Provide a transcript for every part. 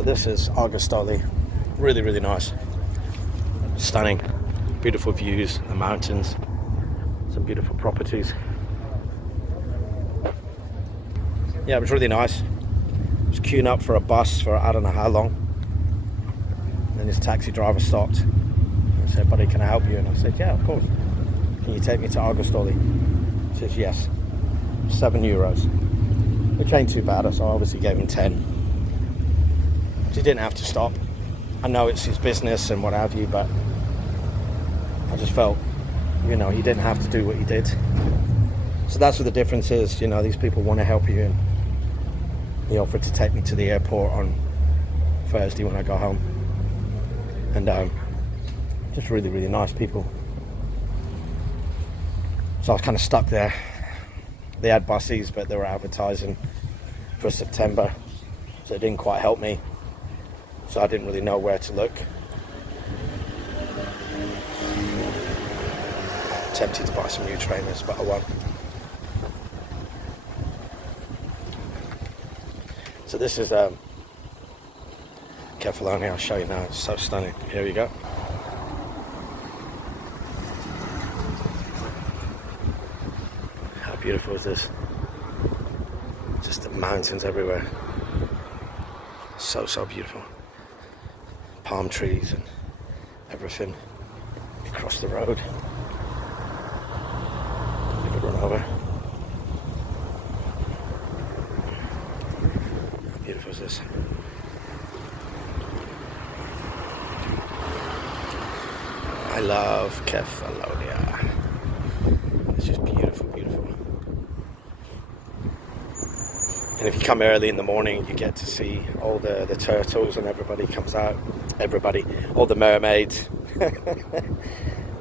So this is Augustoli. Really, really nice. Stunning. Beautiful views, the mountains, some beautiful properties. Yeah, it was really nice. I was queuing up for a bus for I don't know how long. And then this taxi driver stopped and said, "Buddy, can I help you?" And I said, "Yeah, of course. Can you take me to Augustoli?" He says, "Yes." €7, which ain't too bad, so I obviously gave him 10. He didn't have to stop. I know it's his business and what have you, but I just felt, he didn't have to do what he did. So that's what the difference is. These people want to help you, and he offered to take me to the airport on Thursday when I got home. And just really, really nice people. So I was kind of stuck there. They had buses, but they were advertising for September, so it didn't quite help me. So I didn't really know where to look. I'm tempted to buy some new trainers, but I won't. So this is Kefaloni. I'll show you now. It's so stunning. Here we go. How beautiful is this? Just the mountains everywhere. So, so beautiful. Palm trees and everything across the road. We could run over. How beautiful is this? I love Kefalonia. It's just beautiful, beautiful. And if you come early in the morning, you get to see all the turtles, and everybody comes out. All the mermaids.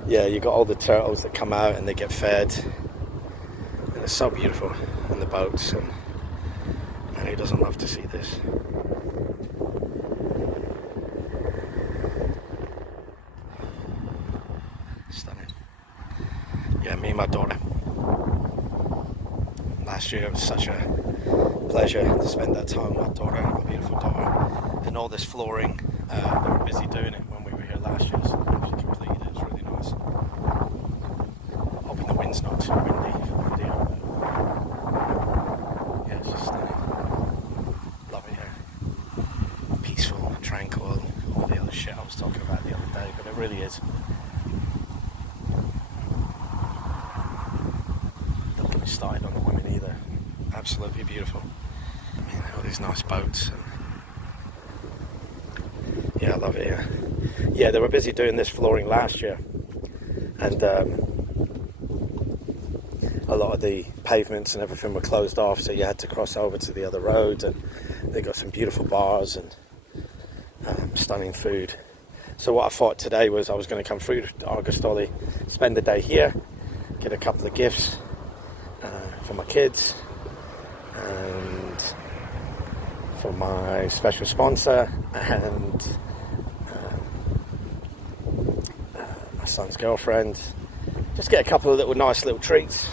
Yeah, you got all the turtles that come out and they get fed. And it's so beautiful. And the boats. And who doesn't love to see this? Stunning. Yeah, me and my daughter. Last year it was such a pleasure to spend that time with my daughter, my beautiful daughter. And all this flooring, they were busy doing it when we were here last year, so they actually completed it. It's really nice. Hoping the wind's not too windy for the video. Yeah, it's just stunning. Love it here. Peaceful, tranquil, all the other shit I was talking about the other day, but it really is. Don't get me started on the women either. Absolutely beautiful. All these nice boats. Yeah, I love it here. Yeah, they were busy doing this flooring last year, and a lot of the pavements and everything were closed off, so you had to cross over to the other road, and they got some beautiful bars and stunning food. So what I thought today was I was going to come through to Augustoli, spend the day here, get a couple of gifts for my kids and for my special sponsor and my son's girlfriend. Just get a couple of nice little treats.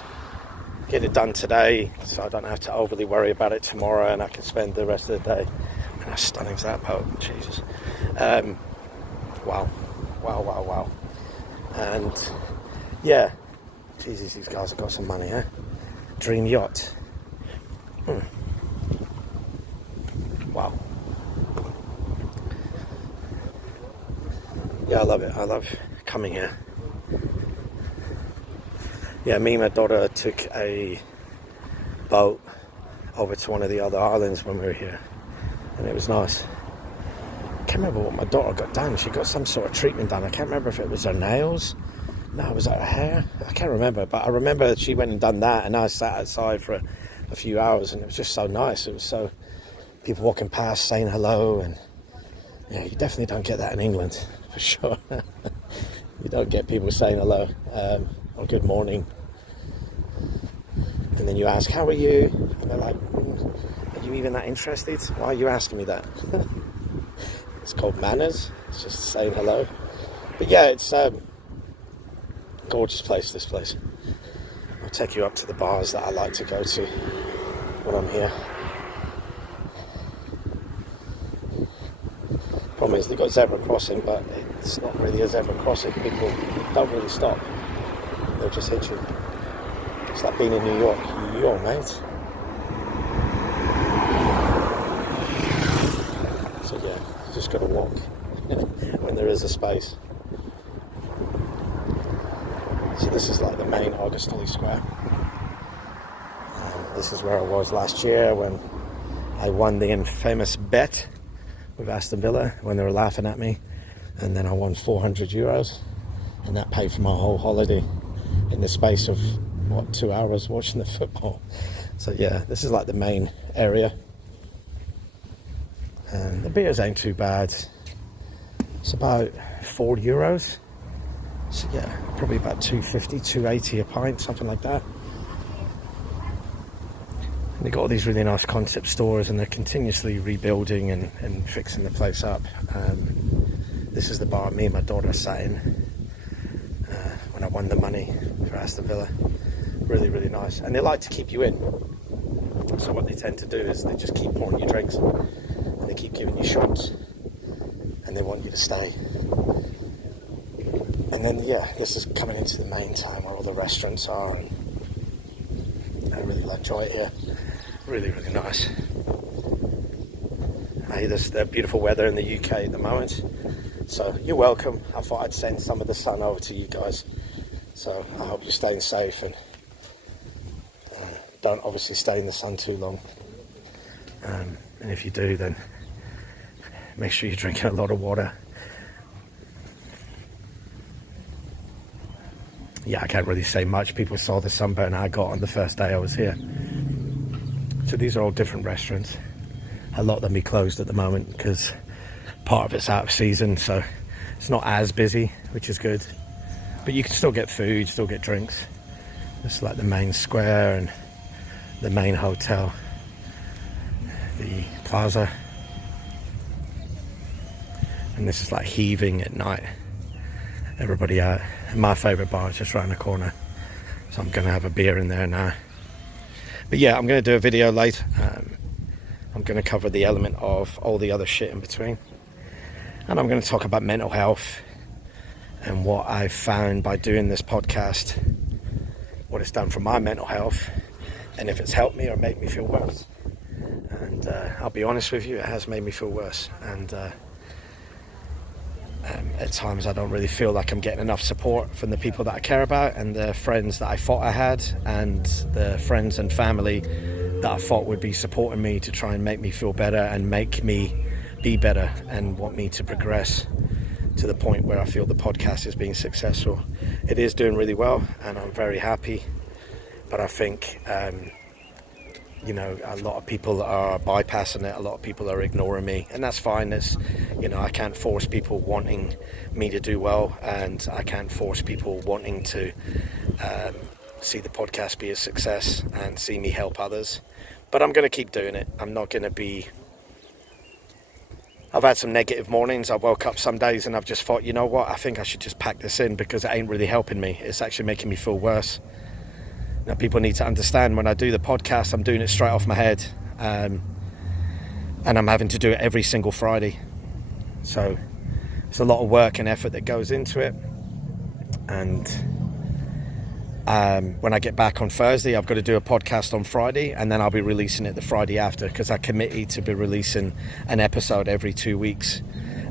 Get it done today, so I don't have to overly worry about it tomorrow, and I can spend the rest of the day. And how stunning is that boat? Jesus. Wow. And yeah, Jesus, these guys have got some money, huh? Dream yacht. Wow. Yeah, I love it. I love coming here. Yeah, me and my daughter took a boat over to one of the other islands when we were here, and it was nice. I can't remember what my daughter got done. She got some sort of treatment done. I can't remember if it was her nails. No, it was her hair. I can't remember, but I remember she went and done that, and I sat outside for a few hours, and it was just so nice. It was so, people walking past saying hello, and yeah, you definitely don't get that in England, for sure. You don't get people saying hello or good morning. And then you ask, how are you? And they're like, are you even that interested? Why are you asking me that? It's called manners. It's just saying hello. But yeah, it's a gorgeous place, this place. I'll take you up to the bars that I like to go to when I'm here. Problem is, they've got zebra crossing, but it's not really a zebra crossing. People don't really stop. They'll just hit you. It's like being in New York. New York, mate. So yeah, you just got to walk when there is a space. So this is like the main Augustoli Square. This is where I was last year when I won the infamous bet with Aston Villa when they were laughing at me, and then I won €400, and that paid for my whole holiday in the space of 2 hours watching the football. So yeah, this is like the main area, and the beers ain't too bad. It's about €4, so yeah, probably about $2.50, $2.80 a pint, something like that. And they got all these really nice concept stores, and they're continuously rebuilding and fixing the place up. This is the bar me and my daughter sat in when I won the money for Aston Villa. Really, really nice. And they like to keep you in. So what they tend to do is they just keep pouring you drinks, and they keep giving you shots, and they want you to stay. And then, yeah, this is coming into the main town where all the restaurants are, and I really enjoy it here. Really, really nice. Hey, there's the beautiful weather in the UK at the moment, so you're welcome. I thought I'd send some of the sun over to you guys, so I hope you're staying safe, and don't obviously stay in the sun too long, and if you do, then make sure you're drinking a lot of water. Yeah, I can't really say much. People saw the sunburn I got on the first day I was here. So these are all different restaurants. A lot of them be closed at the moment because part of it's out of season, so it's not as busy, which is good. But you can still get food, still get drinks. This is like the main square and the main hotel, the plaza. And this is like heaving at night. Everybody out. And my favourite bar is just around the corner, so I'm going to have a beer in there now. But yeah, I'm going to do a video later. I'm going to cover the element of all the other shit in between, and I'm going to talk about mental health and what I've found by doing this podcast, what it's done for my mental health, and if it's helped me or made me feel worse. And I'll be honest with you, it has made me feel worse, and at times I don't really feel like I'm getting enough support from the people that I care about, and the friends that I thought I had, and the friends and family that I thought would be supporting me to try and make me feel better and make me be better and want me to progress to the point where I feel the podcast is being successful. It is doing really well, and I'm very happy, but I think you know, a lot of people are bypassing it, a lot of people are ignoring me, and that's fine. It's, you know, I can't force people wanting me to do well, and I can't force people wanting to see the podcast be a success and see me help others. But I'm going to keep doing it. I'm not going to be... I've had some negative mornings. I woke up some days and I've just thought, you know what, I think I should just pack this in because it ain't really helping me. It's actually making me feel worse. Now, people need to understand when I do the podcast, I'm doing it straight off my head, and I'm having to do it every single Friday. So it's a lot of work and effort that goes into it. And when I get back on Thursday, I've got to do a podcast on Friday, and then I'll be releasing it the Friday after, because I committed to be releasing an episode every 2 weeks.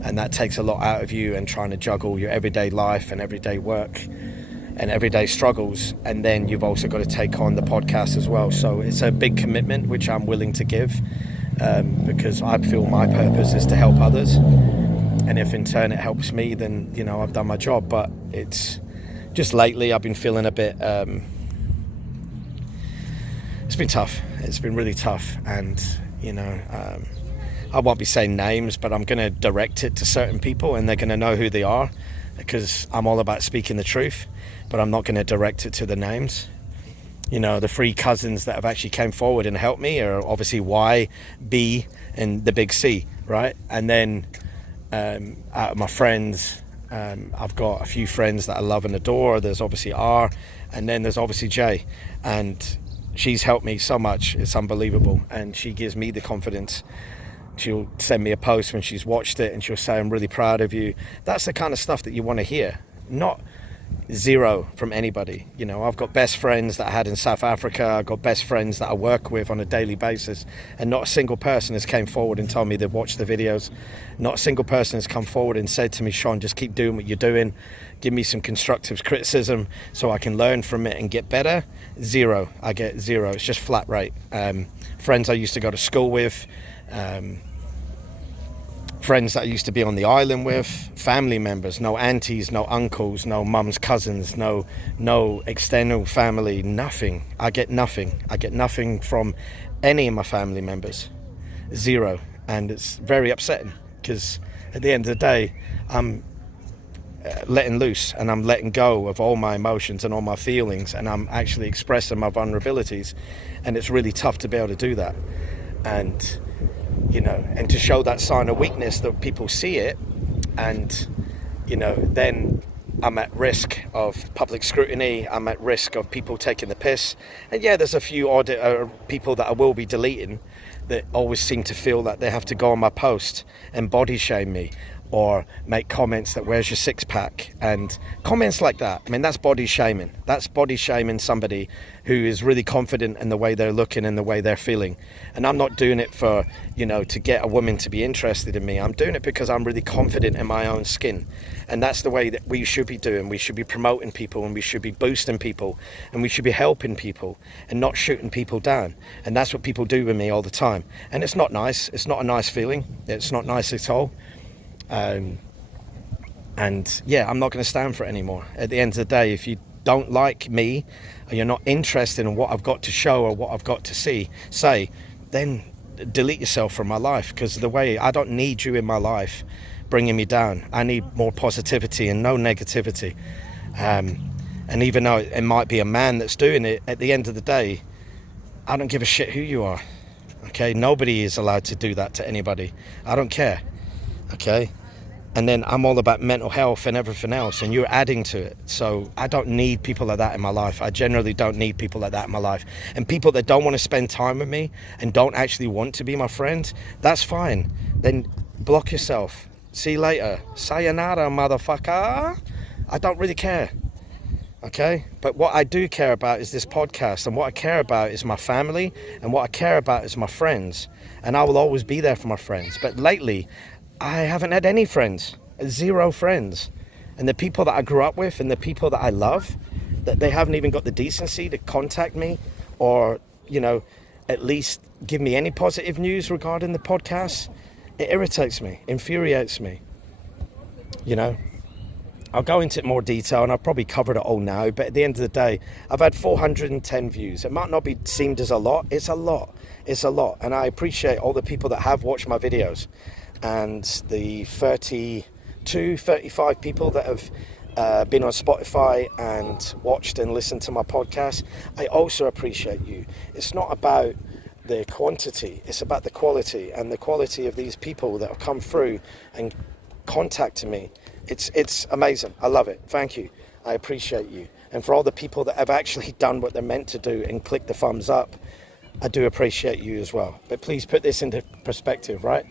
And that takes a lot out of you, and trying to juggle your everyday life and everyday work and everyday struggles, and then you've also got to take on the podcast as well. So it's a big commitment which I'm willing to give, because I feel my purpose is to help others, and if in turn it helps me, then, you know, I've done my job. But it's just lately I've been feeling a bit it's been tough. It's been really tough, and you know, I won't be saying names, but I'm going to direct it to certain people, and they're going to know who they are, because I'm all about speaking the truth. But I'm not going to direct it to the names. You know, the 3 cousins that have actually came forward and helped me are obviously Y, B, and the big C, right? And then out of my friends, I've got a few friends that I love and adore. There's obviously R, and then there's obviously J. And she's helped me so much. It's unbelievable. And she gives me the confidence she'll send me a post when she's watched it, and she'll say, I'm really proud of you. That's the kind of stuff that you want to hear, not zero from anybody. You know, I've got best friends that I had in South Africa. I've got best friends that I work with on a daily basis, and not a single person has came forward and told me they've watched the videos. Not a single person has come forward and said to me, Sean, just keep doing what you're doing. Give me some constructive criticism so I can learn from it and get better. Zero. I get zero. It's just flat rate. Friends I used to go to school with, friends that I used to be on the island with, family members, no aunties, no uncles, no mums, cousins, no external family, nothing. I get nothing. I get nothing from any of my family members. Zero. And it's very upsetting, because at the end of the day, I'm letting loose, and I'm letting go of all my emotions and all my feelings, and I'm actually expressing my vulnerabilities, and it's really tough to be able to do that. And you know, and to show that sign of weakness, that people see it, and you know, then I'm at risk of public scrutiny. I'm at risk of people taking the piss. And yeah, there's a few odd people that I will be deleting that always seem to feel that they have to go on my post and body shame me, or make comments that where's your six-pack, and comments like that. I mean, that's body shaming. That's body shaming somebody who is really confident in the way they're looking and the way they're feeling. And I'm not doing it for, you know, to get a woman to be interested in me. I'm doing it because I'm really confident in my own skin. And that's the way that we should be doing. We should be promoting people, and we should be boosting people, and we should be helping people and not shooting people down. And that's what people do with me all the time. And it's not nice. It's not a nice feeling. It's not nice at all. And yeah, I'm not going to stand for it anymore. At the end of the day, if you don't like me, or you're not interested in what I've got to show or what I've got to say, then delete yourself from my life, because the way I don't need you in my life bringing me down. I need more positivity and no negativity. And even though it might be a man that's doing it, at the end of the day, I don't give a shit who you are. Okay, nobody is allowed to do that to anybody. I don't care. Okay, and then I'm all about mental health and everything else, and you're adding to it. So I don't need people like that in my life. I generally don't need people like that in my life. And people that don't want to spend time with me and don't actually want to be my friend, that's fine. Then block yourself. See you later. Sayonara, motherfucker. I don't really care. Okay, but what I do care about is this podcast, and what I care about is my family, and what I care about is my friends, and I will always be there for my friends. But lately, I haven't had any friends, zero friends. And the people that I grew up with and the people that I love, that they haven't even got the decency to contact me, or, you know, at least give me any positive news regarding the podcast. It irritates me, infuriates me. You know, I'll go into more detail, and I've probably covered it all now, but at the end of the day, I've had 410 views. It might not be seemed as a lot. It's a lot. It's a lot. And I appreciate all the people that have watched my videos, and the 35 people that have been on Spotify and watched and listened to my podcast. I also appreciate you. It's not about the quantity, it's about the quality, and the quality of these people that have come through and contacted me. It's amazing. I love it. Thank you. I appreciate you. And for all the people that have actually done what they're meant to do and click the thumbs up, I do appreciate you as well. But please put this into perspective, right?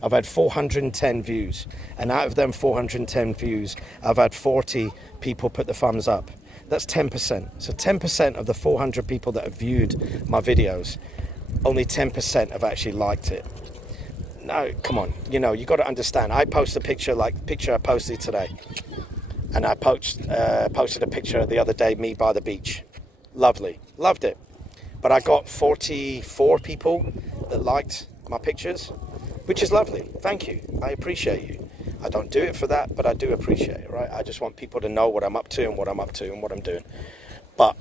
I've had 410 views, and out of them 410 views, I've had 40 people put the thumbs up. That's 10%. So 10% of the 400 people that have viewed my videos, only 10% have actually liked it. No, come on. You know, you got to understand. I post a picture like the picture I posted today, and I posted a picture the other day, me by the beach. Lovely. Loved it. But I got 44 people that liked my pictures, which is lovely. Thank you. I appreciate you. I don't do it for that, but I do appreciate it, right? I just want people to know what I'm up to and what I'm up to and what I'm doing. But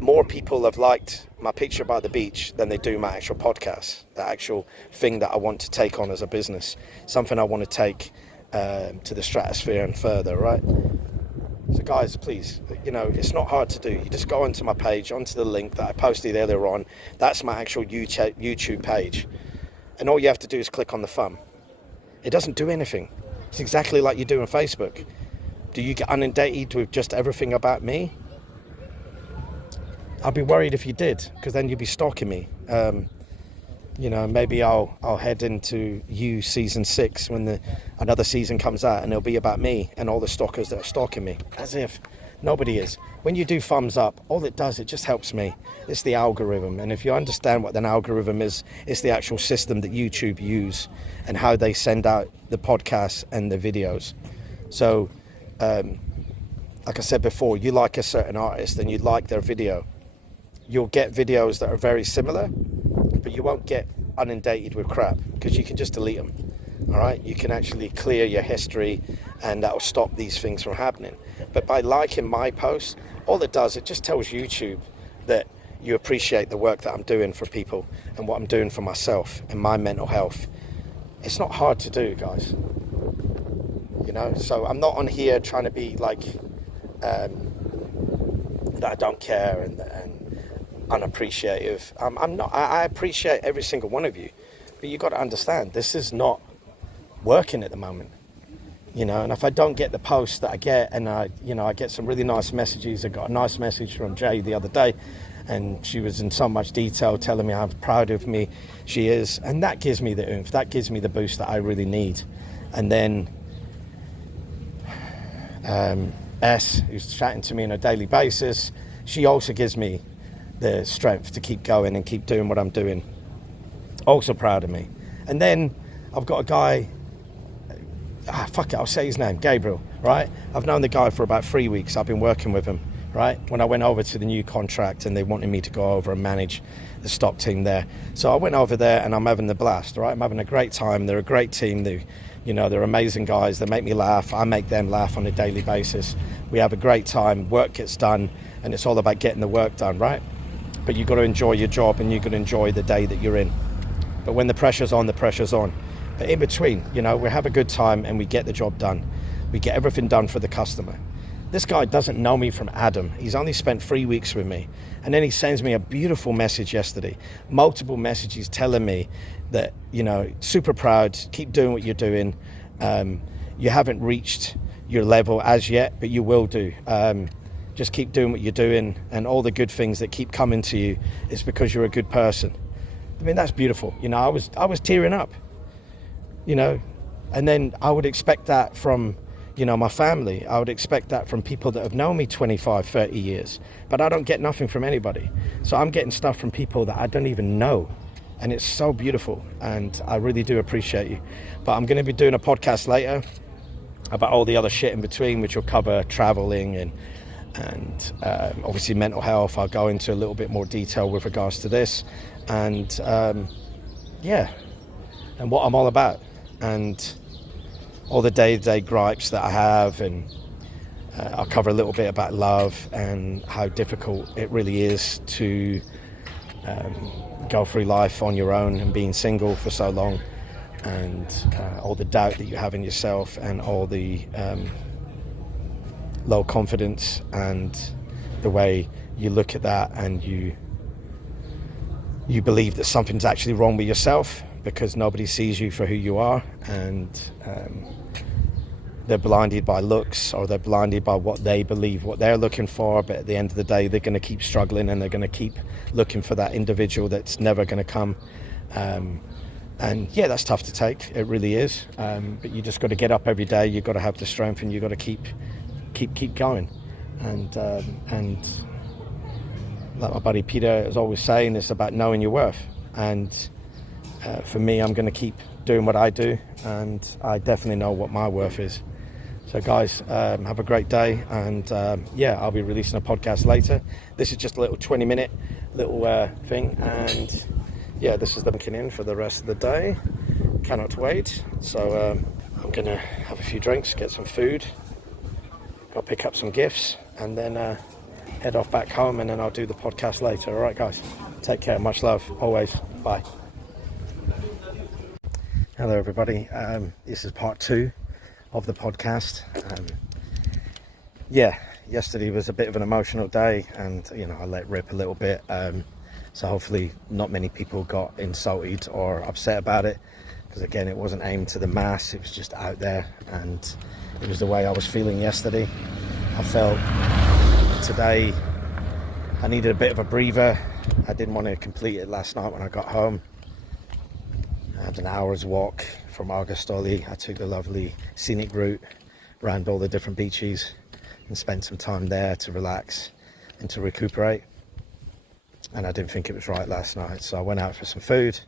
more people have liked my picture by the beach than they do my actual podcast, the actual thing that I want to take on as a business, something I want to take to the stratosphere and further, right? So guys, please, you know, it's not hard to do. You just go onto my page, onto the link that I posted earlier on. That's my actual YouTube page. And all you have to do is click on the thumb. It doesn't do anything. It's exactly like you do on Facebook. Do you get inundated with just everything about me? I'd be worried if you did, because then you'd be stalking me. You know, maybe I'll head into You season 6 when another season comes out, and it'll be about me and all the stalkers that are stalking me, as if nobody is. When you do thumbs up, all it does, it just helps me. It's the algorithm, and if you understand what an algorithm is, it's the actual system that YouTube use and how they send out the podcasts and the videos. So like I said before, you like a certain artist and you like their video, you'll get videos that are very similar, but you won't get inundated with crap because you can just delete them. All right, you can actually clear your history, and that will stop these things from happening. But by liking my posts, all it does, it just tells YouTube that you appreciate the work that I'm doing for people and what I'm doing for myself and my mental health. It's not hard to do, guys. You know, so I'm not on here trying to be like that I don't care and unappreciative. I'm not. I appreciate every single one of you, but you got to understand, this is not working at the moment. You know, and if I don't get the post that I get, and I get some really nice messages. I got a nice message from Jay the other day, and she was in so much detail telling me how proud of me she is, and that gives me the oomph, that gives me the boost that I really need. And then S, who's chatting to me on a daily basis, she also gives me the strength to keep going and keep doing what I'm doing. Also proud of me. And then I've got a guy, I'll say his name, Gabriel, right? I've known the guy for about 3 weeks. I've been working with him, right? When I went over to the new contract and they wanted me to go over and manage the stock team there. So I went over there and I'm having the blast, right? I'm having a great time. They're a great team. They're amazing guys. They make me laugh. I make them laugh on a daily basis. We have a great time. Work gets done, and it's all about getting the work done, right? But you've got to enjoy your job, and you've got to enjoy the day that you're in. But when the pressure's on, the pressure's on. But in between, we have a good time and we get the job done. We get everything done for the customer. This guy doesn't know me from Adam. He's only spent 3 weeks with me. And then he sends me a beautiful message yesterday. Multiple messages telling me that, super proud, keep doing what you're doing. You haven't reached your level as yet, but you will do. Just keep doing what you're doing, and all the good things that keep coming to you is because you're a good person. I mean, that's beautiful. I was tearing up, and then I would expect that from, my family. I would expect that from people that have known me 25, 30 years, but I don't get nothing from anybody. So I'm getting stuff from people that I don't even know. And it's so beautiful, and I really do appreciate you. But I'm going to be doing a podcast later about all the other shit in between, which will cover traveling and obviously mental health. I'll go into a little bit more detail with regards to this, and and what I'm all about, and all the day-to-day gripes that I have, and I'll cover a little bit about love and how difficult it really is to go through life on your own and being single for so long, and all the doubt that you have in yourself, and all the low confidence, and the way you look at that and you believe that something's actually wrong with yourself because nobody sees you for who you are, and they're blinded by looks, or they're blinded by what they believe, what they're looking for. But at the end of the day, they're going to keep struggling, and they're going to keep looking for that individual that's never going to come. And yeah, that's tough to take. It really is. But you just got to get up every day. You've got to have the strength, and you've got to keep going. And like my buddy Peter is always saying, it's about knowing your worth. And for me, I'm going to keep doing what I do, and I definitely know what my worth is. So guys, have a great day, and I'll be releasing a podcast later. This is just a little 20-minute little thing, and this is the looking in for the rest of the day. Cannot wait. So I'm going to have a few drinks, get some food, go pick up some gifts, and then head off back home, and then I'll do the podcast later. All right, guys, take care. Much love, always. Bye. Hello, everybody. This is part 2 of the podcast. Yesterday was a bit of an emotional day, and I let rip a little bit. So hopefully not many people got insulted or upset about it, because again, it wasn't aimed to the mass. It was just out there, and it was the way I was feeling yesterday. I felt today I needed a bit of a breather. I didn't want to complete it last night when I got home. I had an hour's walk from Argostoli. I took the lovely scenic route around all the different beaches and spent some time there to relax and to recuperate. And I didn't think it was right last night, so I went out for some food,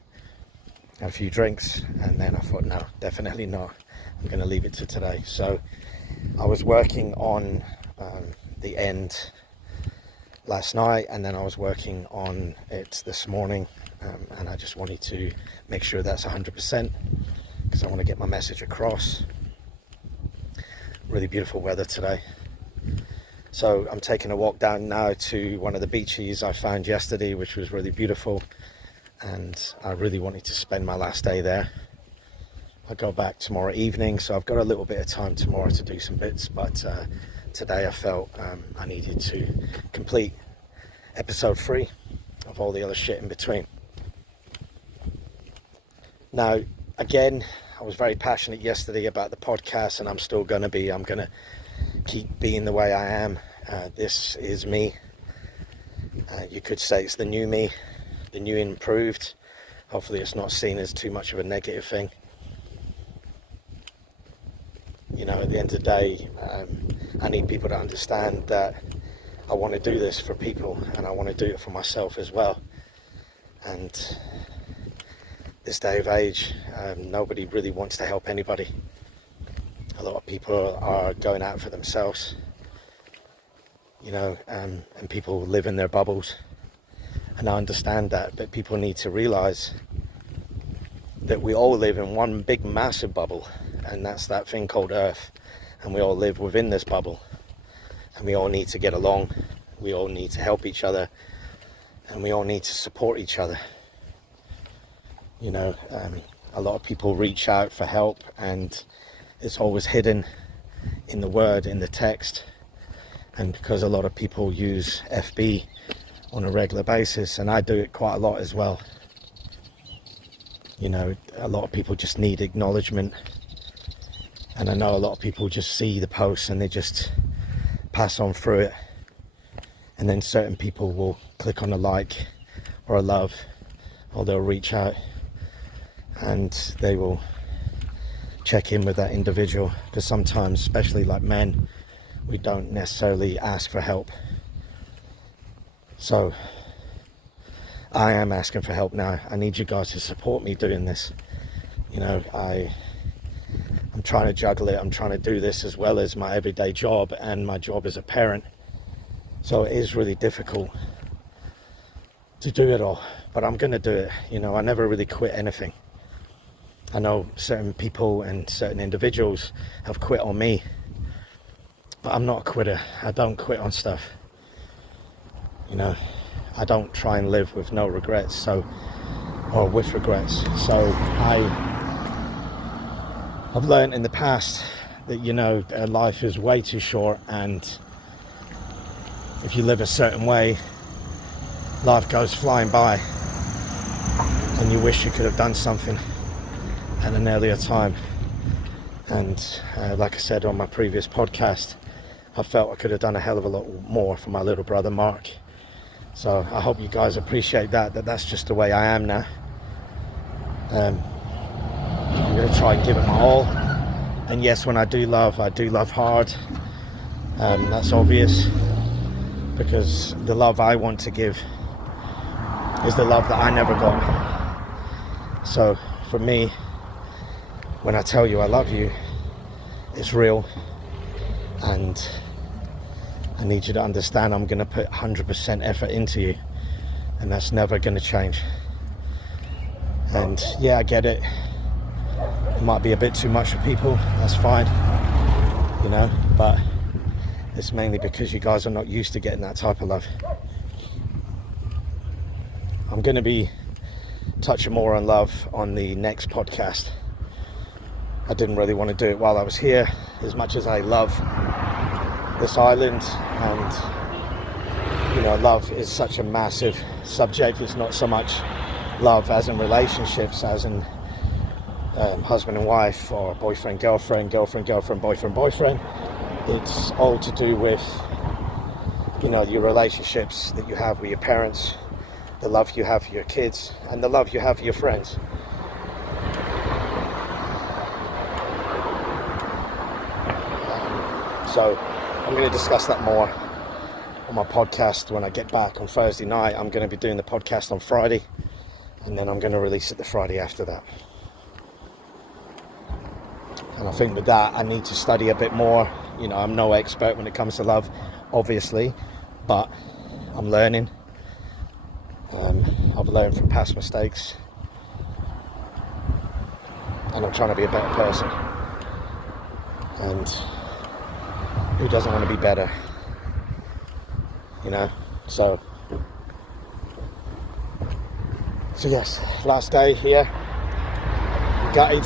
had a few drinks, and then I thought, no, definitely not. I'm going to leave it to today. So I was working on the end last night, and then I was working on it this morning, and I just wanted to make sure that's 100% because I want to get my message across. Really beautiful weather today. So I'm taking a walk down now to one of the beaches I found yesterday, which was really beautiful, and I really wanted to spend my last day there. I go back tomorrow evening, so I've got a little bit of time tomorrow to do some bits, but today I felt I needed to complete episode 3 of all the other shit in between. Now, again, I was very passionate yesterday about the podcast, and I'm still going to be. I'm going to keep being the way I am. This is me. You could say it's the new me, the new improved. Hopefully it's not seen as too much of a negative thing. You know, at the end of the day, I need people to understand that I want to do this for people, and I want to do it for myself as well. And this day of age, nobody really wants to help anybody. A lot of people are going out for themselves, you know, and people live in their bubbles. And I understand that, but people need to realize that we all live in one big massive bubble, and that's that thing called Earth. And we all live within this bubble, and we all need to get along. We all need to help each other, and we all need to support each other. You know, a lot of people reach out for help, and it's always hidden in the word, in the text. And because a lot of people use FB on a regular basis, and I do it quite a lot as well, you know, a lot of people just need acknowledgement. And I know a lot of people just see the posts and they just pass on through it. And then certain people will click on a like or a love, or they'll reach out and they will check in with that individual, because sometimes, especially like men, we don't necessarily ask for help. So I am asking for help now. I need you guys to support me doing this. You know, I'm trying to juggle it. I'm trying to do this as well as my everyday job and my job as a parent. So it is really difficult to do it all, but I'm going to do it. You know, I never really quit anything. I know certain people and certain individuals have quit on me, but I'm not a quitter. I don't quit on stuff. You know, I don't try and live with no regrets, or with regrets. So I've learned in the past that, you know, life is way too short, and if you live a certain way, life goes flying by, and you wish you could have done something at an earlier time. And like I said on my previous podcast, I felt I could have done a hell of a lot more for my little brother Mark. So I hope you guys appreciate that's just the way I am now. I'm going to try and give it my all. And yes, when I do love hard. That's obvious, because the love I want to give is the love that I never got. So for me, when I tell you I love you, it's real, and I need you to understand I'm going to put 100% effort into you, and that's never going to change. And yeah, I get it. It might be a bit too much for people. That's fine, you know, but it's mainly because you guys are not used to getting that type of love. I'm going to be touching more on love on the next podcast. I didn't really want to do it while I was here, as much as I love this island, and you know, love is such a massive subject. It's not so much love as in relationships, as in husband and wife, or boyfriend, girlfriend, boyfriend. It's all to do with, you know, your relationships that you have with your parents, the love you have for your kids, and the love you have for your friends. So I'm going to discuss that more on my podcast when I get back on Thursday night. I'm going to be doing the podcast on Friday, and then I'm going to release it the Friday after that. And I think with that, I need to study a bit more. You know, I'm no expert when it comes to love, obviously, but I'm learning. I've learned from past mistakes, and I'm trying to be a better person. And who doesn't want to be better? You know, so yes, last day here, gutted,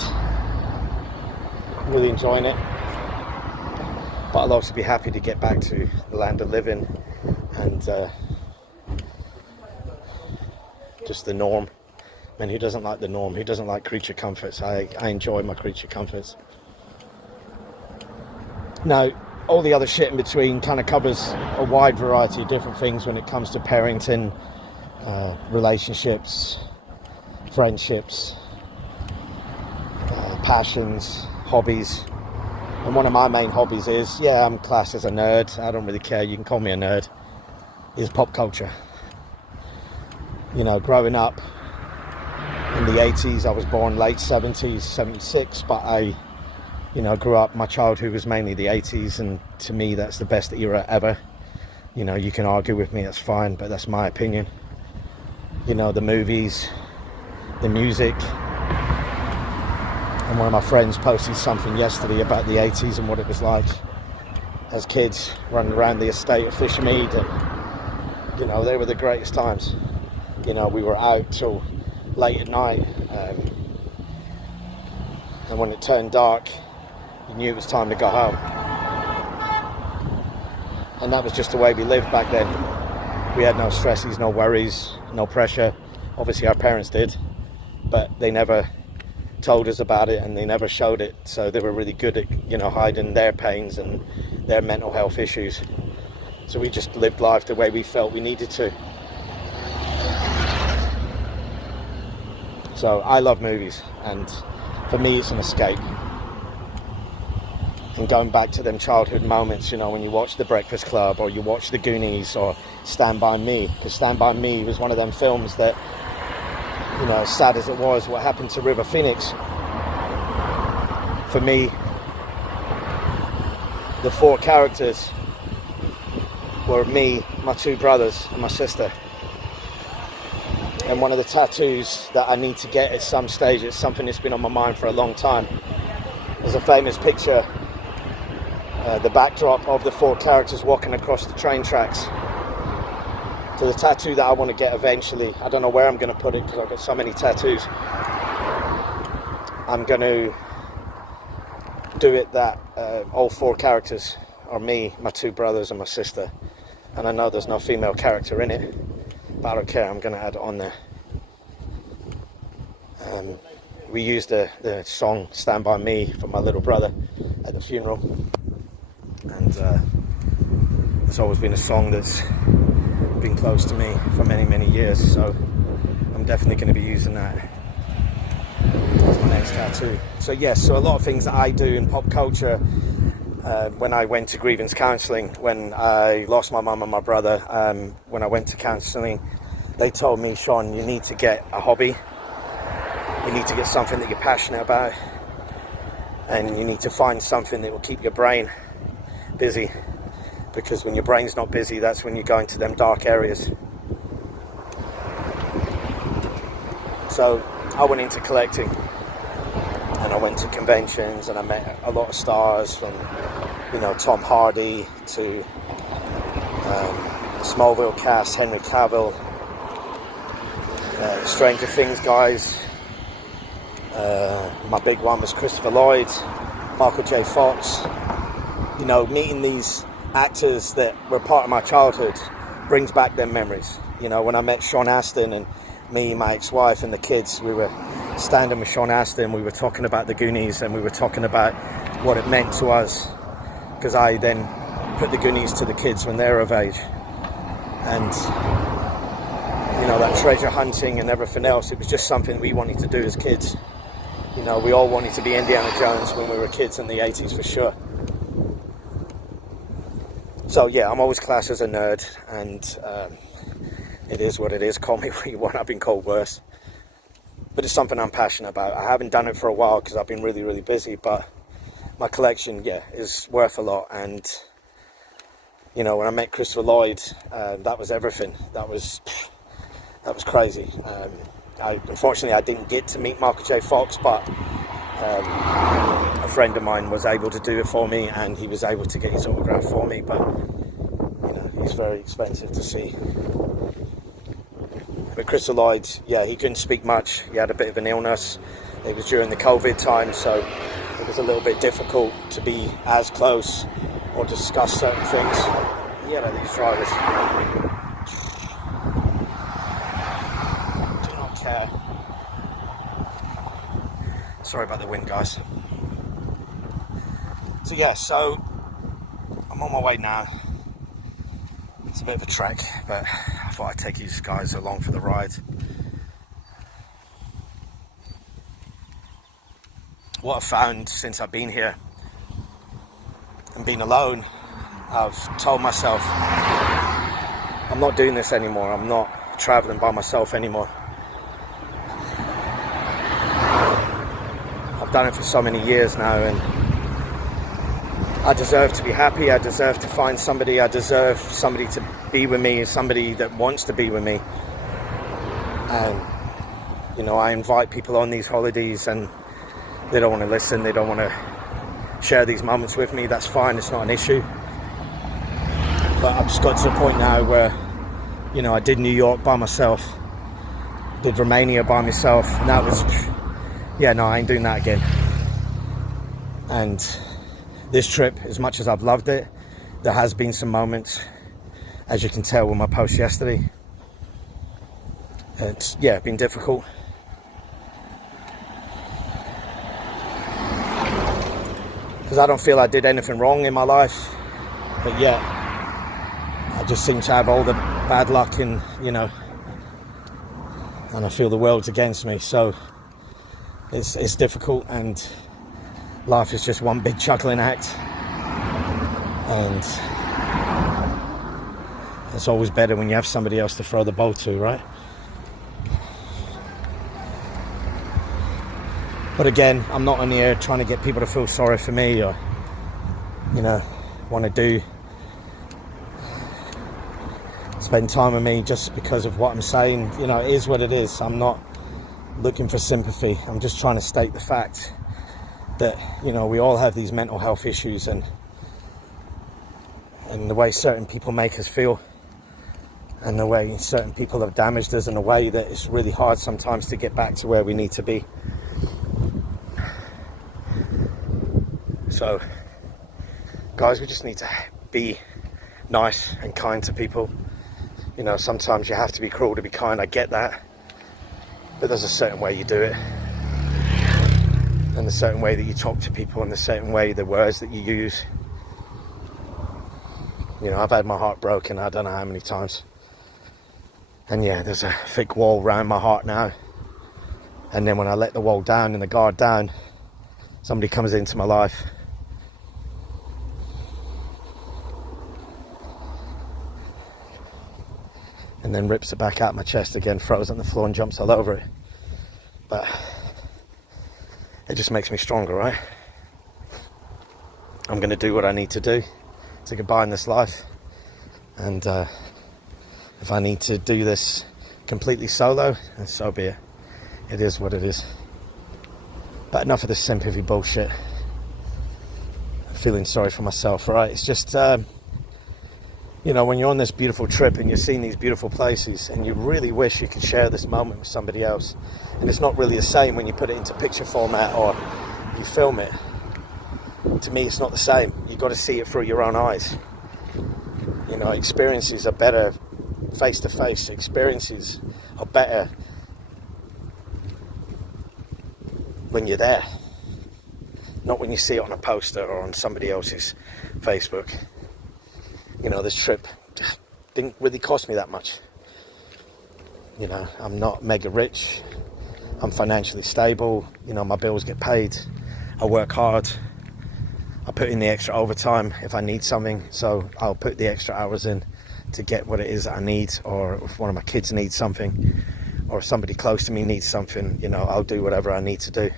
really enjoying it, but I'll also be happy to get back to the land of living and just the norm. I mean, who doesn't like the norm? Who doesn't like creature comforts? I enjoy my creature comforts. Now, all the other shit in between kind of covers a wide variety of different things when it comes to parenting, relationships, friendships, passions, hobbies. And one of my main hobbies is, I'm classed as a nerd. I don't really care. You can call me a nerd. Is pop culture. You know, growing up in the 80s, I was born late 70s, 76, but I grew up, my childhood was mainly the 80s, and to me that's the best era ever. You know, you can argue with me, that's fine, but that's my opinion. You know, the movies, the music. And one of my friends posted something yesterday about the 80s and what it was like as kids running around the estate of Fishermead, and, you know, they were the greatest times. You know, we were out till late at night, and when it turned dark, you knew it was time to go home. And that was just the way we lived back then. We had no stresses, no worries, no pressure. Obviously our parents did, but they never told us about it and they never showed it. So they were really good at, you know, hiding their pains and their mental health issues. So we just lived life the way we felt we needed to. So I love movies, and for me it's an escape. And going back to them childhood moments, you know, when you watch The Breakfast Club or you watch The Goonies or Stand By Me, because Stand By Me was one of them films that, you know, as sad as it was, what happened to River Phoenix, for me, the four characters were me, my two brothers and my sister. And one of the tattoos that I need to get at some stage, it's something that's been on my mind for a long time. There's a famous picture, the backdrop of the four characters walking across the train tracks. So the tattoo that I want to get eventually, I don't know where I'm going to put it because I've got so many tattoos. I'm going to do it that all four characters are me, my two brothers and my sister. And I know there's no female character in it, but I don't care, I'm going to add it on there. We used the song Stand By Me for my little brother at the funeral, and it's always been a song that's been close to me for many, many years, so I'm definitely going to be using that as my next tattoo. So yes, so a lot of things that I do in pop culture. When I went to grievance counselling, when I lost my mum and my brother, when I went to counselling, they told me, Sean, you need to get a hobby. You need to get something that you're passionate about, and you need to find something that will keep your brain busy, because when your brain's not busy, that's when you go into them dark areas. So I went into collecting, and I went to conventions, and I met a lot of stars, from, you know, Tom Hardy to Smallville cast, Henry Cavill, Stranger Things guys. My big one was Christopher Lloyd, Michael J. Fox. You know, meeting these actors that were part of my childhood brings back them memories. You know, when I met Sean Astin, and me, my ex-wife and the kids, we were standing with Sean Astin, we were talking about the Goonies, and we were talking about what it meant to us, because I then put the Goonies to the kids when they're of age. And, you know, that treasure hunting and everything else, it was just something we wanted to do as kids. You know, we all wanted to be Indiana Jones when we were kids in the 80s, for sure. So yeah, I'm always classed as a nerd, and it is what it is. Call me what you want. I've been called worse, but it's something I'm passionate about. I haven't done it for a while because I've been really, really busy, but my collection, yeah, is worth a lot. And you know, when I met Christopher Lloyd, that was everything. That was crazy. Unfortunately, I didn't get to meet Michael J. Fox, but a friend of mine was able to do it for me, and he was able to get his autograph for me. But you know, he's very expensive to see. But Christopher Lloyd, yeah, he couldn't speak much. He had a bit of an illness. It was during the COVID time, so it was a little bit difficult to be as close or discuss certain things. Yeah, these drivers do not care. Sorry about the wind, guys. So yeah, so I'm on my way now. It's a bit of a trek, but I thought I'd take you guys along for the ride. What I've found since I've been here and been alone, I've told myself I'm not doing this anymore. I'm not traveling by myself anymore. I've done it for so many years now, and I deserve to be happy. I deserve to find somebody. I deserve somebody to be with me, somebody that wants to be with me. And you know, I invite people on these holidays and they don't want to listen, they don't want to share these moments with me. That's fine, it's not an issue. But I've just got to the point now where, you know, I did New York by myself, did Romania by myself, and that was, yeah, no, I ain't doing that again. And this trip, as much as I've loved it, there has been some moments, as you can tell with my post yesterday. It's, yeah, been difficult. Because I don't feel I did anything wrong in my life, but yet I just seem to have all the bad luck in, you know, and I feel the world's against me. So it's difficult, and life is just one big chuckling act, and it's always better when you have somebody else to throw the ball to, right? But again, I'm not on here trying to get people to feel sorry for me, or, you know, want to spend time with me just because of what I'm saying. You know, it is what it is. I'm not looking for sympathy. I'm just trying to state the fact that, you know, we all have these mental health issues, and the way certain people make us feel, and the way certain people have damaged us in a way that it's really hard sometimes to get back to where we need to be. So, guys, we just need to be nice and kind to people. You know, sometimes you have to be cruel to be kind, I get that. But there's a certain way you do it. And a certain way that you talk to people, and a certain way the words that you use. You know, I've had my heart broken, I don't know how many times. And yeah, there's a thick wall around my heart now. And then when I let the wall down and the guard down, somebody comes into my life. And then rips it back out my chest again, throws it on the floor and jumps all over it. But it just makes me stronger, right? I'm going to do what I need to do to get by in this life. And if I need to do this completely solo, then so be it. It is what it is. But enough of this sympathy bullshit. I'm feeling sorry for myself, right? It's just, you know, when you're on this beautiful trip and you're seeing these beautiful places and you really wish you could share this moment with somebody else, and it's not really the same when you put it into picture format or you film it. To me, it's not the same. You've got to see it through your own eyes. You know, experiences are better face to face. Experiences are better when you're there, not when you see it on a poster or on somebody else's Facebook. You know, this trip didn't really cost me that much. You know, I'm not mega rich. I'm financially stable. You know, my bills get paid. I work hard. I put in the extra overtime if I need something, so I'll put the extra hours in to get what it is that I need, or if one of my kids needs something, or if somebody close to me needs something, you know, I'll do whatever I need to do.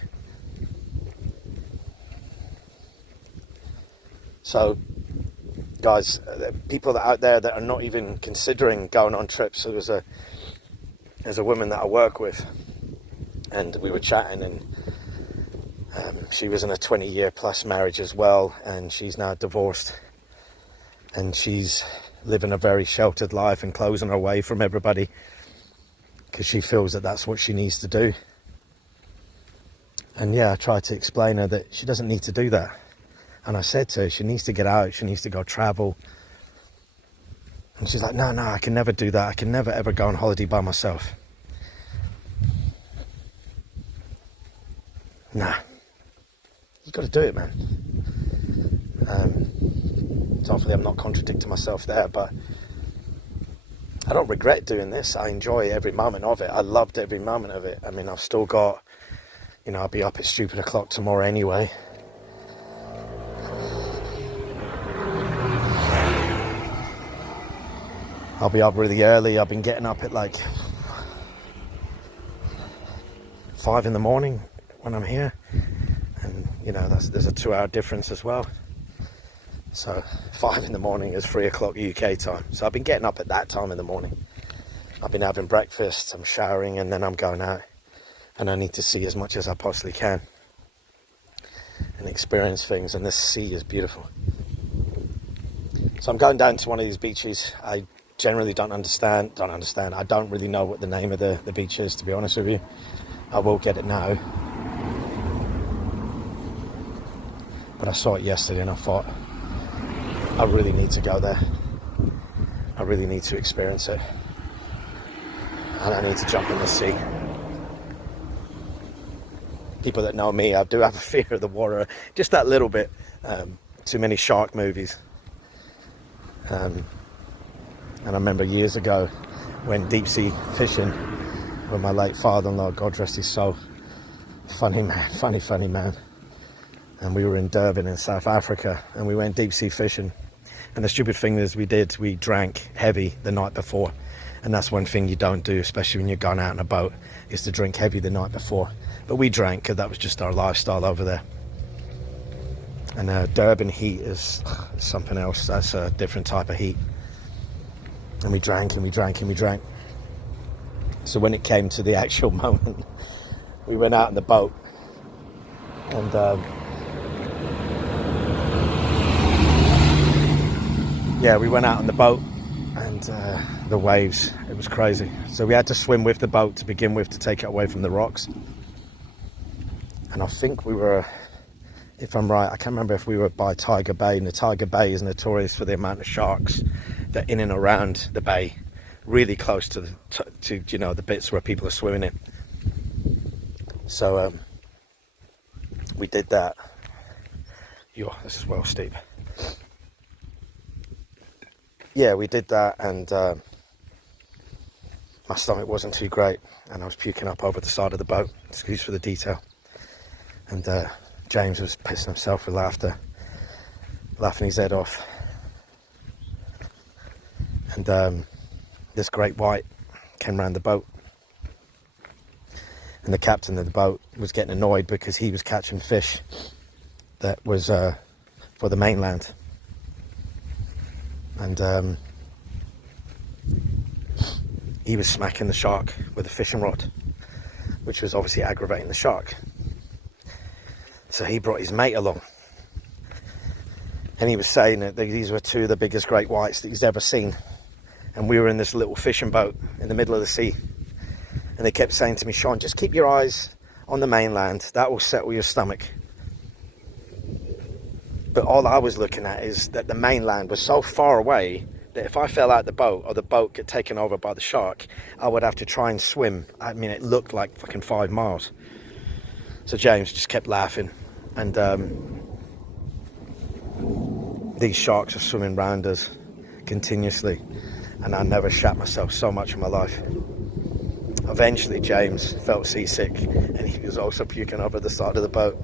So, guys, people that out there that are not even considering going on trips, there's a woman that I work with, and we were chatting, and she was in a 20-year plus marriage as well, and she's now divorced, and she's living a very sheltered life and closing her away from everybody because she feels that that's what she needs to do. And yeah, I tried to explain her that she doesn't need to do that. And I said to her, she needs to get out, she needs to go travel. And she's like, no, I can never do that. I can never ever go on holiday by myself. Nah, you got to do it, man. So hopefully I'm not contradicting myself there, but I don't regret doing this. I enjoy every moment of it. I loved every moment of it. I mean, I've still got, you know, I'll be up at stupid o'clock tomorrow anyway. I'll be up really early. I've been getting up at like 5 in the morning when I'm here. And, you know, there's a 2-hour difference as well. So 5 in the morning is 3 o'clock UK time. So I've been getting up at that time in the morning. I've been having breakfast, I'm showering, and then I'm going out. And I need to see as much as I possibly can and experience things. And this sea is beautiful. So I'm going down to one of these beaches. I generally don't understand. I don't really know what the name of the beach is, to be honest with you. I will get it now. But I saw it yesterday and I thought, I really need to go there. I really need to experience it. And I need to jump in the sea. People that know me, I do have a fear of the water, just that little bit. Too many shark movies. And I remember years ago when deep sea fishing with my late father-in-law, God rest his soul. Funny man. And we were in Durban in South Africa, and we went deep sea fishing. And the stupid thing is we drank heavy the night before. And that's one thing you don't do, especially when you're going out in a boat, is to drink heavy the night before. But we drank because that was just our lifestyle over there. And Durban heat is something else. That's a different type of heat. And we drank and we drank and we drank. So when it came to the actual moment, we went out in the boat. And we went out on the boat, and the waves, it was crazy. So we had to swim with the boat to begin with to take it away from the rocks. And I think we were, if I'm right, I can't remember if we were by Tiger Bay, and the Tiger Bay is notorious for the amount of sharks that in and around the bay, really close to you know, the bits where people are swimming in. So we did that. This is well steep. Yeah, we did that, and my stomach wasn't too great, and I was puking up over the side of the boat. Excuse for the detail. And James was pissing himself with laughter, laughing his head off. And this great white came round the boat, and the captain of the boat was getting annoyed because he was catching fish that was for the mainland. And he was smacking the shark with a fishing rod, which was obviously aggravating the shark. So he brought his mate along, and he was saying that these were two of the biggest great whites that he's ever seen. And we were in this little fishing boat in the middle of the sea, and they kept saying to me, Sean, just keep your eyes on the mainland, that will settle your stomach. But all I was looking at is that the mainland was so far away that if I fell out the boat, or the boat got taken over by the shark, I would have to try and swim. I mean, it looked like fucking 5 miles. So James just kept laughing, and these sharks are swimming round us continuously, and I never shat myself so much in my life. Eventually James felt seasick, and he was also puking over the side of the boat.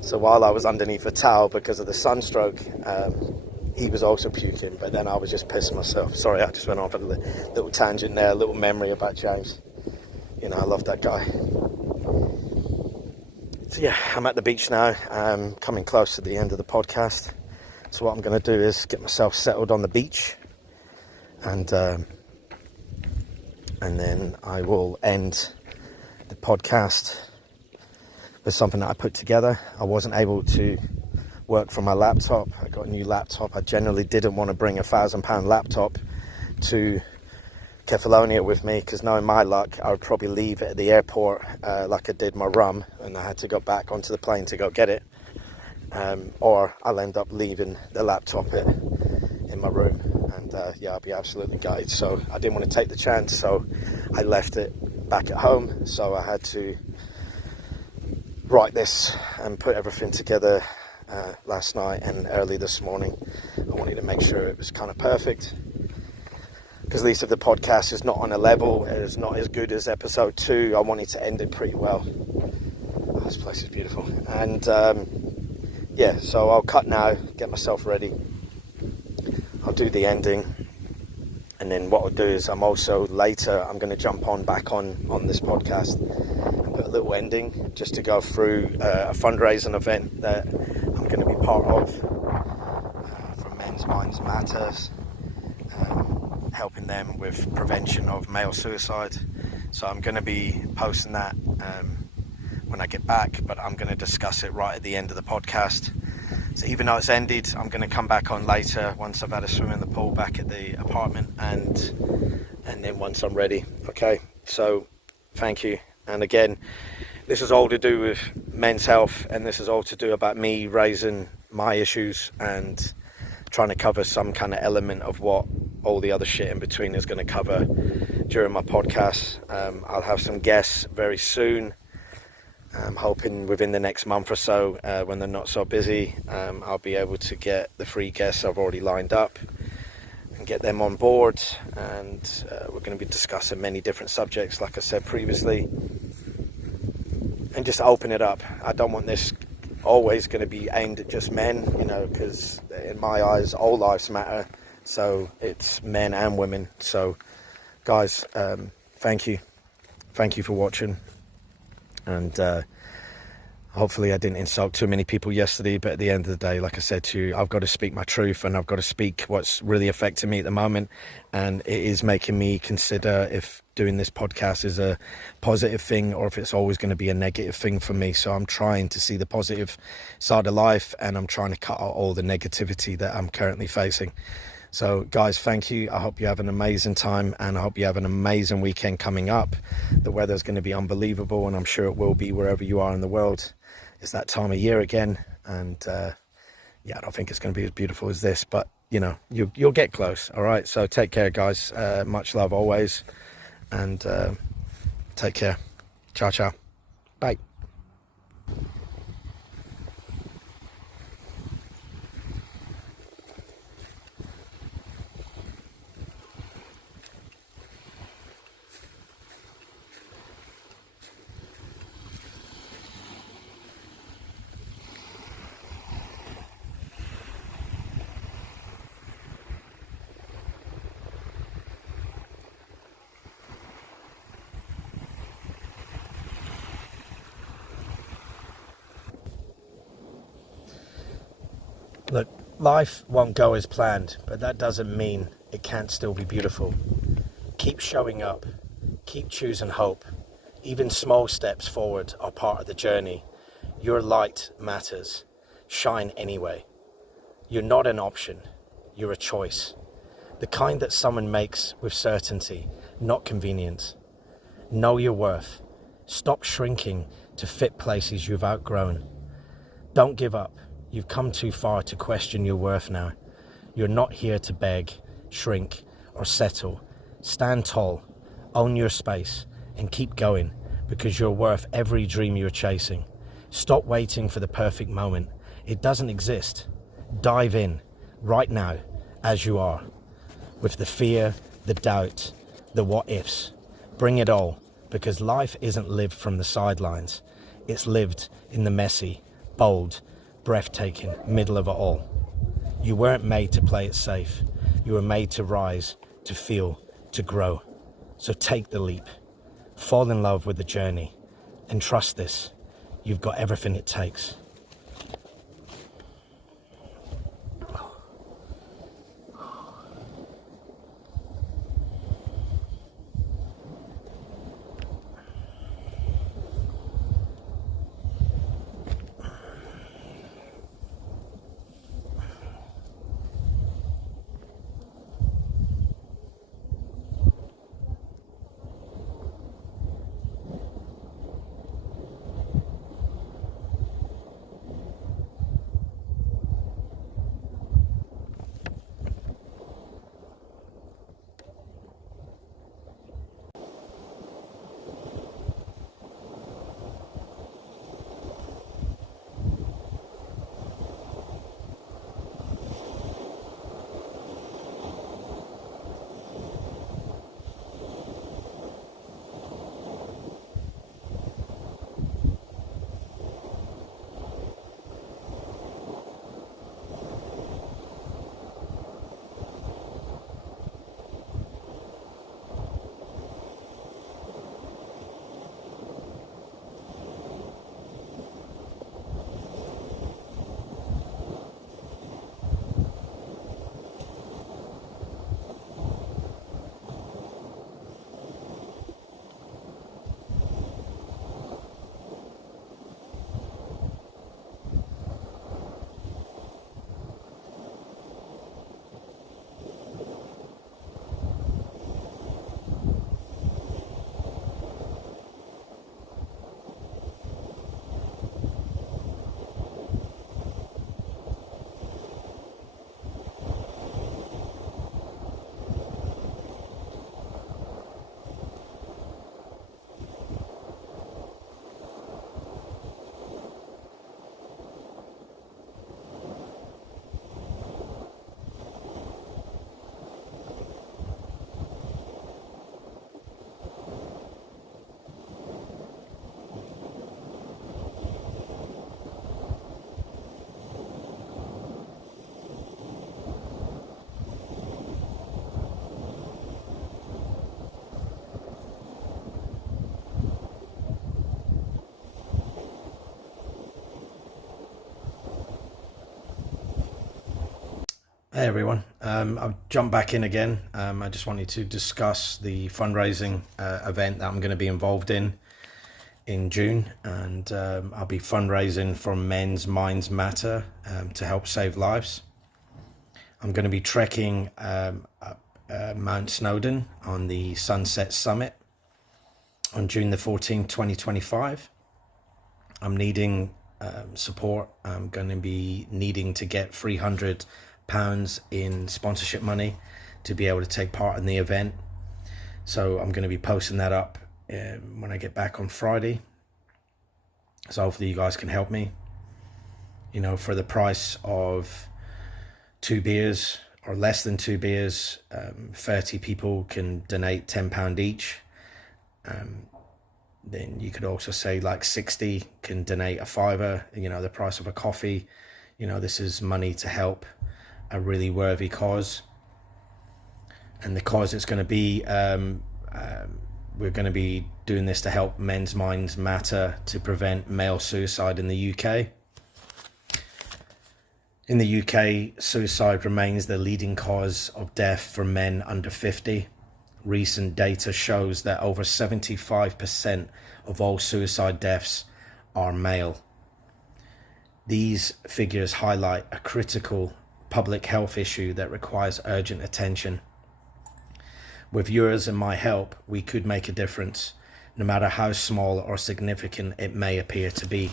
So while I was underneath a towel because of the sunstroke, he was also puking, but then I was just pissing myself. Sorry, I just went off at a little tangent there, a little memory about James. You know, I love that guy. So yeah, I'm at the beach now, coming close to the end of the podcast. So what I'm going to do is get myself settled on the beach, and then I will end the podcast with something that I put together. I wasn't able to work from my laptop. I got a new laptop. I generally didn't want to bring £1,000 laptop to Kefalonia with me, because knowing my luck, I would probably leave it at the airport like I did my rum, and I had to go back onto the plane to go get it, or I'll end up leaving the laptop in my room, and yeah, I'll be absolutely gutted. So I didn't want to take the chance, so I left it back at home. So I had to write this and put everything together last night and early this morning. I wanted to make sure it was kind of perfect, because at least if the podcast is not on a level, it's not as good as episode 2, I wanted to end it pretty well. Oh, this place is beautiful. And yeah, so I'll cut now, get myself ready. I'll do the ending, and then what I'll do is I'm going to jump back on this podcast and put a little ending just to go through a fundraising event that I'm going to be part of for Men's Minds Matters, helping them with prevention of male suicide. So I'm going to be posting that when I get back, but I'm going to discuss it right at the end of the podcast. So even though it's ended, I'm going to come back on later once I've had a swim in the pool back at the apartment, and then once I'm ready. Okay, so thank you. And again, this is all to do with men's health, and this is all to do about me raising my issues and trying to cover some kind of element of what all the other shit in between is going to cover during my podcast. I'll have some guests very soon. I'm hoping within the next month or so, when they're not so busy, I'll be able to get the 3 guests I've already lined up and get them on board. And we're going to be discussing many different subjects, like I said previously, and just open it up. I don't want this always going to be aimed at just men, you know, because in my eyes, all lives matter. So it's men and women. So guys, thank you for watching. And hopefully I didn't insult too many people yesterday, but at the end of the day, like I said to you, I've got to speak my truth, and I've got to speak what's really affecting me at the moment. And it is making me consider if doing this podcast is a positive thing or if it's always going to be a negative thing for me. So I'm trying to see the positive side of life, and I'm trying to cut out all the negativity that I'm currently facing. So guys, thank you. I hope you have an amazing time, and I hope you have an amazing weekend coming up. The weather's going to be unbelievable, and I'm sure it will be wherever you are in the world. It's that time of year again, and yeah, I don't think it's going to be as beautiful as this, but you know, you'll get close. All right, so take care, guys. Much love always, and take care. Ciao, ciao. Bye. Look, life won't go as planned, but that doesn't mean it can't still be beautiful. Keep showing up. Keep choosing hope. Even small steps forward are part of the journey. Your light matters. Shine anyway. You're not an option. You're a choice. The kind that someone makes with certainty, not convenience. Know your worth. Stop shrinking to fit places you've outgrown. Don't give up. You've come too far to question your worth now. You're not here to beg, shrink, or settle. Stand tall, own your space, and keep going, because you're worth every dream you're chasing. Stop waiting for the perfect moment. It doesn't exist. Dive in, right now, as you are, with the fear, the doubt, the what-ifs. Bring it all, because life isn't lived from the sidelines. It's lived in the messy, bold, breathtaking, middle of it all. You weren't made to play it safe. You were made to rise, to feel, to grow. So take the leap. Fall in love with the journey. And trust this. You've got everything it takes. Hey everyone, I've jumped back in again. I just wanted to discuss the fundraising event that I'm going to be involved in June, and I'll be fundraising for Men's Minds Matter to help save lives. I'm going to be trekking up Mount Snowdon on the Sunset Summit on June the 14th, 2025. I'm needing support. I'm going to be needing to get £300 in sponsorship money to be able to take part in the event. So I'm going to be posting that up when I get back on Friday. So hopefully you guys can help me. You know, for the price of 2 beers or less than 2 beers, 30 people can donate £10 each. Then you could also say like 60 can donate a £5, you know, the price of a coffee. You know, this is money to help a really worthy cause. And the cause it's going to be, we're going to be doing this to help Men's Minds Matter to prevent male suicide in the UK. In the UK, suicide remains the leading cause of death for men under 50. Recent data shows that over 75% of all suicide deaths are male. These figures highlight a critical public health issue that requires urgent attention. With yours and my help, we could make a difference, no matter how small or significant it may appear to be.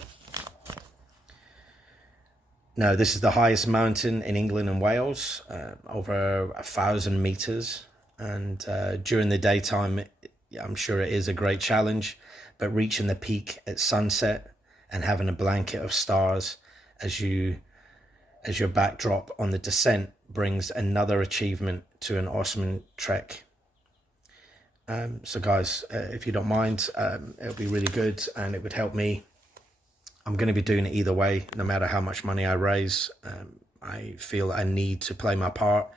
Now, this is the highest mountain in England and Wales, over 1,000 meters. And during the daytime, I'm sure it is a great challenge, but reaching the peak at sunset and having a blanket of stars as your backdrop on the descent brings another achievement to an awesome trek. So guys, if you don't mind, it'll be really good and it would help me I'm going to be doing it either way, no matter how much money I raise. I feel I need to play my part.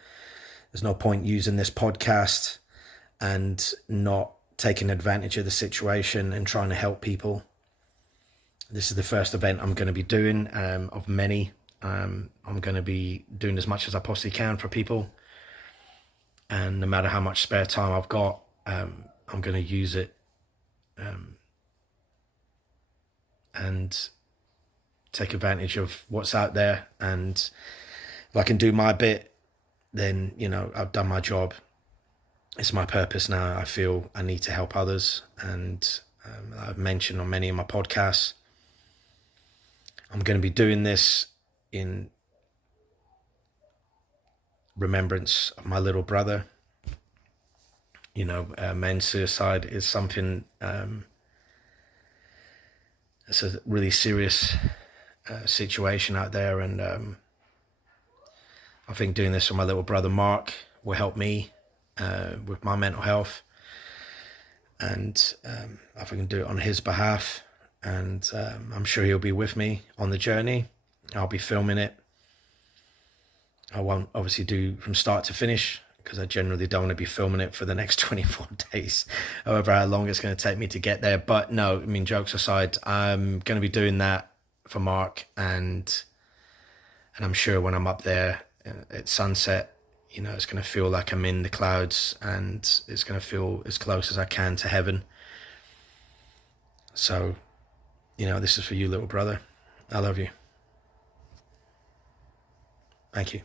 There's no point using this podcast and not taking advantage of the situation and trying to help people. This is the first event I'm going to be doing of many. I'm going to be doing as much as I possibly can for people. And no matter how much spare time I've got, I'm going to use it and take advantage of what's out there. And if I can do my bit, then, you know, I've done my job. It's my purpose now. I feel I need to help others. And I've mentioned on many of my podcasts, I'm going to be doing this in remembrance of my little brother. You know, men's suicide is something, it's a really serious situation out there. And I think doing this for my little brother Mark will help me with my mental health. And if I can do it on his behalf, and I'm sure he'll be with me on the journey. I'll be filming it. I won't obviously do from start to finish, because I generally don't want to be filming it for the next 24 days, however how long it's going to take me to get there. But no, I mean, jokes aside, I'm going to be doing that for Mark, and I'm sure when I'm up there at sunset, you know, it's going to feel like I'm in the clouds, and it's going to feel as close as I can to heaven. So, you know, this is for you, little brother. I love you. Thank you.